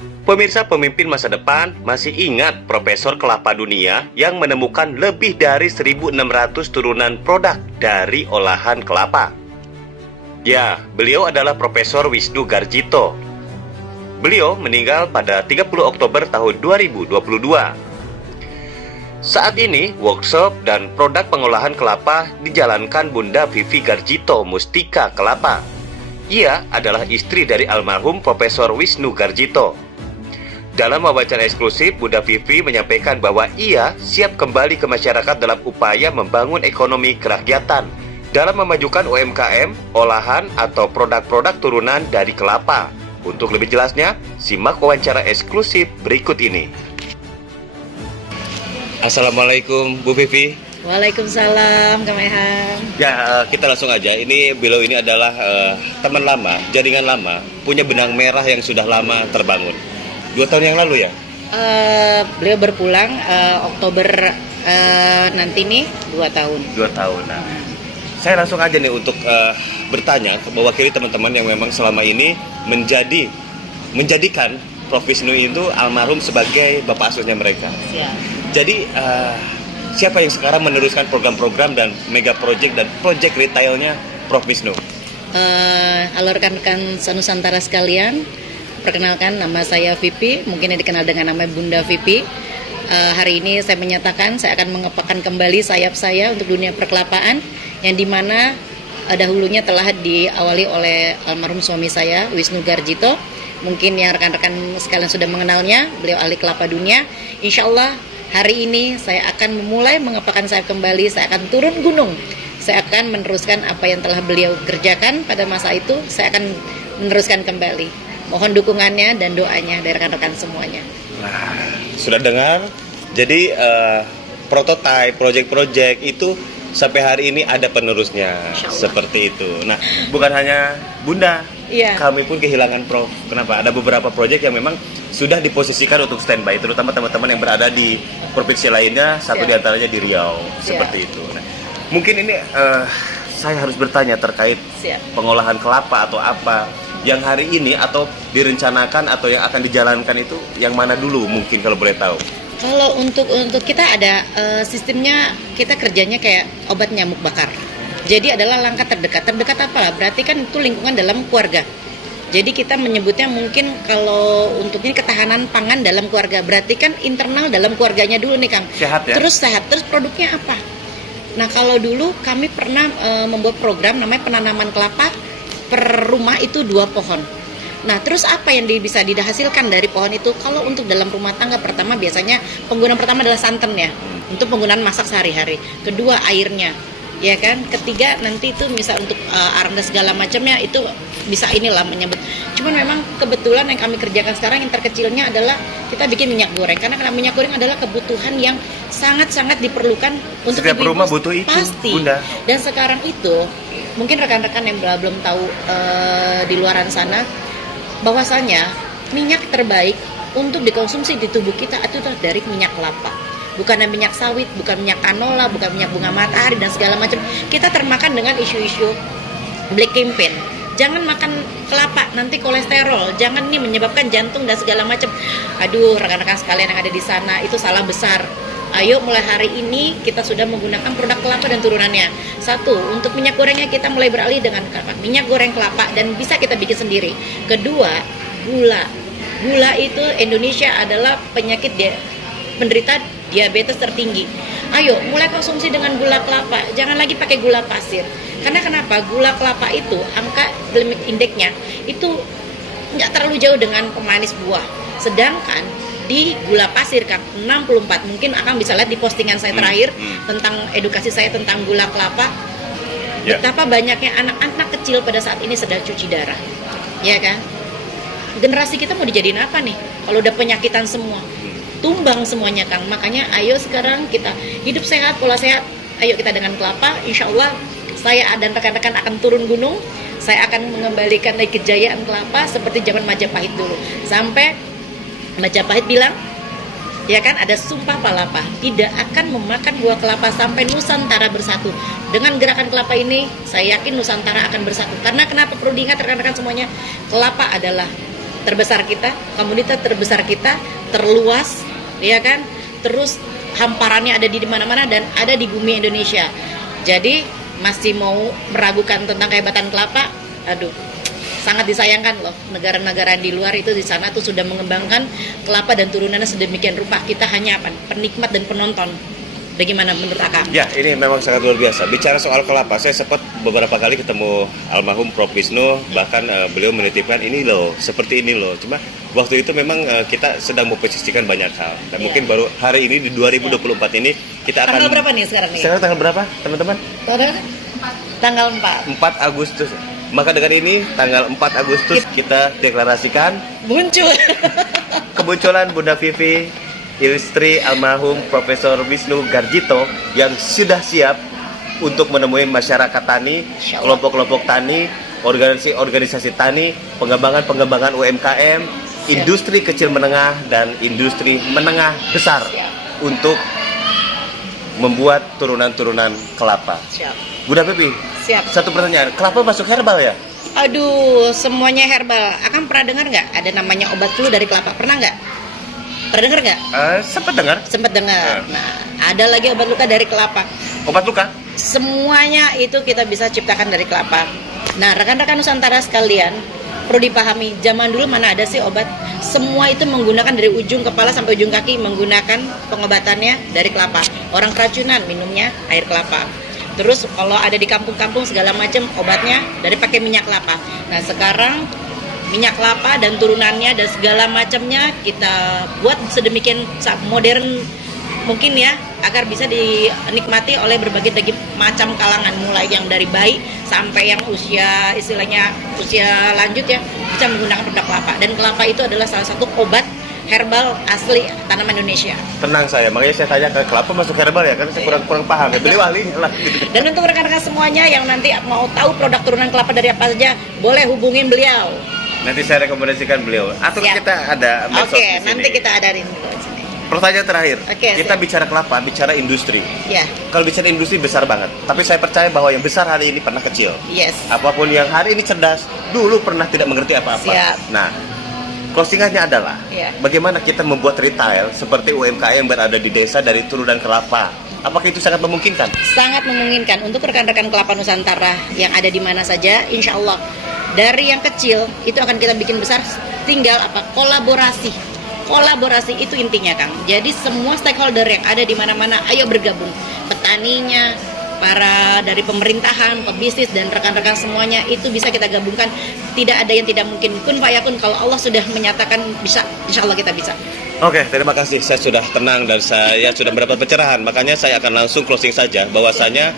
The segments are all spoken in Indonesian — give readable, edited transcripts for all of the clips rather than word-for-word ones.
Pemirsa pemimpin masa depan masih ingat Profesor Kelapa Dunia yang menemukan lebih dari 1.600 turunan produk dari olahan kelapa. Ya, beliau adalah Profesor Wisnu Garjito. Beliau meninggal pada 30 Oktober tahun 2022. Saat ini, workshop dan produk pengolahan kelapa dijalankan Bunda Vivi Garjito Mustika Kelapa. Ia adalah istri dari almarhum Profesor Wisnu Garjito. Dalam wawancara eksklusif, Bunda Vivi menyampaikan bahwa ia siap kembali ke masyarakat dalam upaya membangun ekonomi kerakyatan dalam memajukan UMKM, olahan atau produk-produk turunan dari kelapa. Untuk lebih jelasnya, simak wawancara eksklusif berikut ini. Assalamualaikum Bu Vivi. Waalaikumsalam, Kang Ehan. Ya, kita langsung aja. Ini beliau ini adalah teman lama, jaringan lama, punya benang merah yang sudah lama terbangun. 2 tahun yang lalu ya? Beliau berpulang Oktober nanti nih 2 tahun. 2 tahun. Nah, saya langsung aja nih untuk bertanya mewakili teman-teman yang memang selama ini menjadikan Prof Wisnu itu almarhum sebagai bapak asuhnya mereka. Ya. Jadi siapa yang sekarang meneruskan program-program dan mega project dan project retailnya Prof Wisnu? Halo rekan-rekan Sanusantara sekalian, perkenalkan nama saya Vivi, mungkin yang dikenal dengan nama Bunda Vivi. Hari ini saya menyatakan saya akan mengepakkan kembali sayap saya untuk dunia perkelapaan, yang dimana dahulunya telah diawali oleh almarhum suami saya Wisnu Garjito. Mungkin yang rekan-rekan sekalian sudah mengenalnya, beliau ahli kelapa dunia. Insya Allah hari ini saya akan memulai mengepakkan sayap kembali. Saya akan turun gunung. Saya akan meneruskan apa yang telah beliau kerjakan pada masa itu. Saya akan meneruskan kembali. Mohon dukungannya dan doanya dari rekan-rekan semuanya. Nah, sudah dengar? Jadi prototype, project-project itu sampai hari ini ada penerusnya. Seperti itu. Nah, bukan hanya Bunda, iya. Kami pun kehilangan Prof. Kenapa? Ada beberapa project yang memang sudah diposisikan untuk standby, terutama teman-teman yang berada di provinsi lainnya, satu diantaranya di Riau. Seperti itu. Nah, mungkin ini saya harus bertanya terkait pengolahan kelapa atau apa yang hari ini atau direncanakan atau yang akan dijalankan itu yang mana dulu mungkin kalau boleh tahu? Kalau untuk kita ada sistemnya, kita kerjanya kayak obat nyamuk bakar. Jadi adalah langkah terdekat. Terdekat apa? Berarti kan itu lingkungan dalam keluarga. Jadi kita menyebutnya mungkin kalau untuk ini ketahanan pangan dalam keluarga. Berarti kan internal dalam keluarganya dulu nih Kang. Sehat ya? Terus sehat. Terus produknya apa? Nah kalau dulu kami pernah membuat program namanya penanaman kelapa per rumah itu 2 pohon. Nah, terus apa yang bisa dihasilkan dari pohon itu? Kalau untuk dalam rumah tangga, pertama biasanya penggunaan pertama adalah santan ya, untuk penggunaan masak sehari-hari. Kedua, airnya, ya kan? Ketiga, nanti itu misal untuk arang dan segala macamnya itu bisa inilah menyebut. Cuman memang kebetulan yang kami kerjakan sekarang yang terkecilnya adalah kita bikin minyak goreng. Karena minyak goreng adalah kebutuhan yang sangat-sangat diperlukan untuk setiap rumah butuh itu, pasti. Bunda. Dan sekarang itu mungkin rekan-rekan yang belum tahu di luaran sana, bahwasanya minyak terbaik untuk dikonsumsi di tubuh kita itu dari minyak kelapa. Bukan minyak sawit, bukan minyak canola, bukan minyak bunga matahari dan segala macam. Kita termakan dengan isu-isu black campaign. Jangan makan kelapa, nanti kolesterol. Jangan ini menyebabkan jantung dan segala macam. Aduh, rekan-rekan sekalian yang ada di sana, itu salah besar. Ayo mulai hari ini kita sudah menggunakan produk kelapa dan turunannya. 1, untuk minyak gorengnya kita mulai beralih dengan minyak goreng kelapa dan bisa kita bikin sendiri. Kedua, gula. Gula itu Indonesia adalah penyakit penderita diabetes tertinggi. Ayo mulai konsumsi dengan gula kelapa, jangan lagi pakai gula pasir. Karena kenapa? Gula kelapa itu angka glycemic indexnya itu nggak terlalu jauh dengan pemanis buah. Sedangkan di gula pasir Kang 64, mungkin akan bisa lihat di postingan saya terakhir tentang edukasi saya tentang gula kelapa. Betapa banyaknya anak-anak kecil pada saat ini sedang cuci darah, ya kan? Generasi kita mau dijadiin apa nih? Kalau udah penyakitan semua, tumbang semuanya Kang. Makanya ayo sekarang kita hidup sehat, pola sehat. Ayo kita dengan kelapa, insya Allah saya dan rekan-rekan akan turun gunung. Saya akan mengembalikan lagi kejayaan kelapa seperti zaman Majapahit dulu. Sampai Majapahit bilang, ya kan, ada sumpah palapa, tidak akan memakan buah kelapa sampai Nusantara bersatu. Dengan gerakan kelapa ini, saya yakin Nusantara akan bersatu. Karena kenapa perlu diingat rekan-rekan semuanya? Kelapa adalah terbesar kita, komoditas terbesar kita, terluas, ya kan? Terus hamparannya ada di mana-mana dan ada di bumi Indonesia. Jadi masih mau meragukan tentang kehebatan kelapa? Aduh, sangat disayangkan loh. Negara-negara di luar itu di sana tuh sudah mengembangkan kelapa dan turunannya sedemikian rupa. Kita hanya apa? Penikmat dan penonton. Bagaimana menurut Akang? Ya, ini memang sangat luar biasa. Bicara soal kelapa, saya sempat beberapa kali ketemu almarhum Prof. Wisnu, bahkan beliau menitipkan ini loh, seperti ini loh. Cuma waktu itu memang kita sedang memposisikan banyak hal. Dan mungkin baru hari ini di 2024 ini kita akan... Tanggal berapa nih sekarang nih? Sekarang tanggal berapa, teman-teman? Tanggal 4. 4 Agustus. Maka dengan ini, tanggal 4 Agustus kita deklarasikan Muncul. kemunculan Bunda Vivi, istri almarhum Profesor Wisnu Garjito yang sudah siap untuk menemui masyarakat tani, kelompok-kelompok tani, organisasi-organisasi tani, pengembangan UMKM, industri kecil menengah dan industri menengah besar untuk membuat turunan-turunan kelapa. Siap. Bunda Vivi, Siap. satu pertanyaan, kelapa masuk herbal ya? Aduh, semuanya herbal. Akang pernah dengar nggak ada namanya obat flu dari kelapa? Pernah nggak? Pernah dengar nggak? Sempat dengar. Sempat dengar. Nah, ada lagi obat luka dari kelapa. Obat luka? Semuanya itu kita bisa ciptakan dari kelapa. Nah, rekan-rekan Nusantara sekalian, perlu dipahami, zaman dulu mana ada sih obat? Semua itu menggunakan dari ujung kepala sampai ujung kaki menggunakan pengobatannya dari kelapa. Orang keracunan minumnya air kelapa. Terus kalau ada di kampung-kampung segala macam obatnya dari pakai minyak kelapa. Nah, sekarang minyak kelapa dan turunannya dan segala macamnya kita buat sedemikian modern mungkin ya, agar bisa dinikmati oleh berbagai macam kalangan, mulai yang dari bayi sampai yang usia istilahnya usia lanjut ya, bisa menggunakan produk kelapa. Dan kelapa itu adalah salah satu obat herbal asli tanaman Indonesia. Tenang saya, makanya saya tanya ke kelapa masuk herbal ya, karena saya kurang paham ya. Beliau ahlinya lah. Dan untuk rekan-rekan semuanya yang nanti mau tahu produk turunan kelapa dari apa saja, boleh hubungin beliau. Nanti saya rekomendasikan beliau. Atau Siap. kita ada medsos di sini. Nanti kita adain di sini. Pertanyaan terakhir. Kita siap. bicara kelapa, bicara industri. Ya. Kalau bicara industri besar banget. Tapi saya percaya bahwa yang besar hari ini pernah kecil. Yes. Apapun yang hari ini cerdas, dulu pernah tidak mengerti apa-apa. Siap. Nah, closingannya adalah Ya. bagaimana kita membuat retail seperti UMKM yang berada di desa dari turunan kelapa. Apakah itu sangat memungkinkan? Sangat memungkinkan untuk rekan-rekan kelapa Nusantara yang ada di mana saja, insya Allah dari yang kecil itu akan kita bikin besar. Tinggal apa? Kolaborasi. Kolaborasi itu intinya, Kang. Jadi semua stakeholder yang ada di mana-mana, ayo bergabung. Petaninya, para dari pemerintahan, pebisnis dan rekan-rekan semuanya itu bisa kita gabungkan. Tidak ada yang tidak mungkin. Kun fayakun, kalau Allah sudah menyatakan bisa, insya Allah kita bisa. Oke, terima kasih. Saya sudah tenang dan saya sudah mendapat pencerahan. Makanya saya akan langsung closing saja. Bahwasanya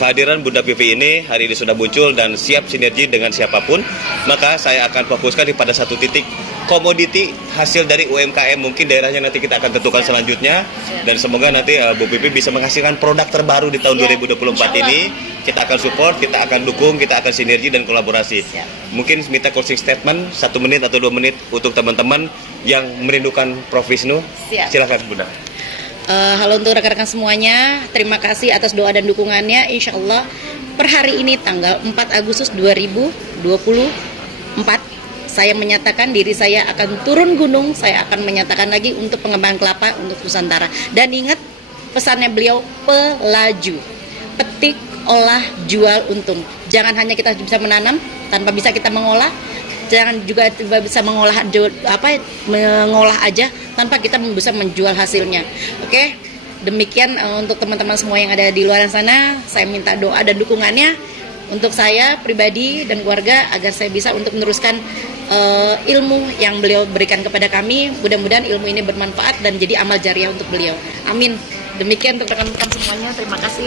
kehadiran Bunda Vivi ini hari ini sudah muncul dan siap sinergi dengan siapapun. Maka saya akan fokuskan pada satu titik, komoditi hasil dari UMKM. Mungkin daerahnya nanti kita akan tentukan selanjutnya. Dan semoga nanti Bu Vivi bisa menghasilkan produk terbaru di tahun 2024 ini. Kita akan support, kita akan dukung, kita akan sinergi dan kolaborasi. Mungkin minta closing statement 1 menit atau 2 menit untuk teman-teman yang merindukan Prof. Wisnu. Silakan Bunda. Halo untuk rekan-rekan semuanya, terima kasih atas doa dan dukungannya. Insya Allah per hari ini tanggal 4 Agustus 2024 saya menyatakan diri saya akan turun gunung. Saya akan menyatakan lagi untuk pengembangan kelapa untuk Nusantara. Dan ingat pesannya beliau, pelaju, petik, olah, jual, untung. Jangan hanya kita bisa menanam tanpa bisa kita mengolah. Jangan juga bisa mengolah aja tanpa kita bisa menjual hasilnya. Oke, demikian untuk teman-teman semua yang ada di luar sana. Saya minta doa dan dukungannya untuk saya pribadi dan keluarga agar saya bisa untuk meneruskan ilmu yang beliau berikan kepada kami. Mudah-mudahan ilmu ini bermanfaat dan jadi amal jariah untuk beliau. Amin. Demikian untuk rekan-rekan semuanya. Terima kasih.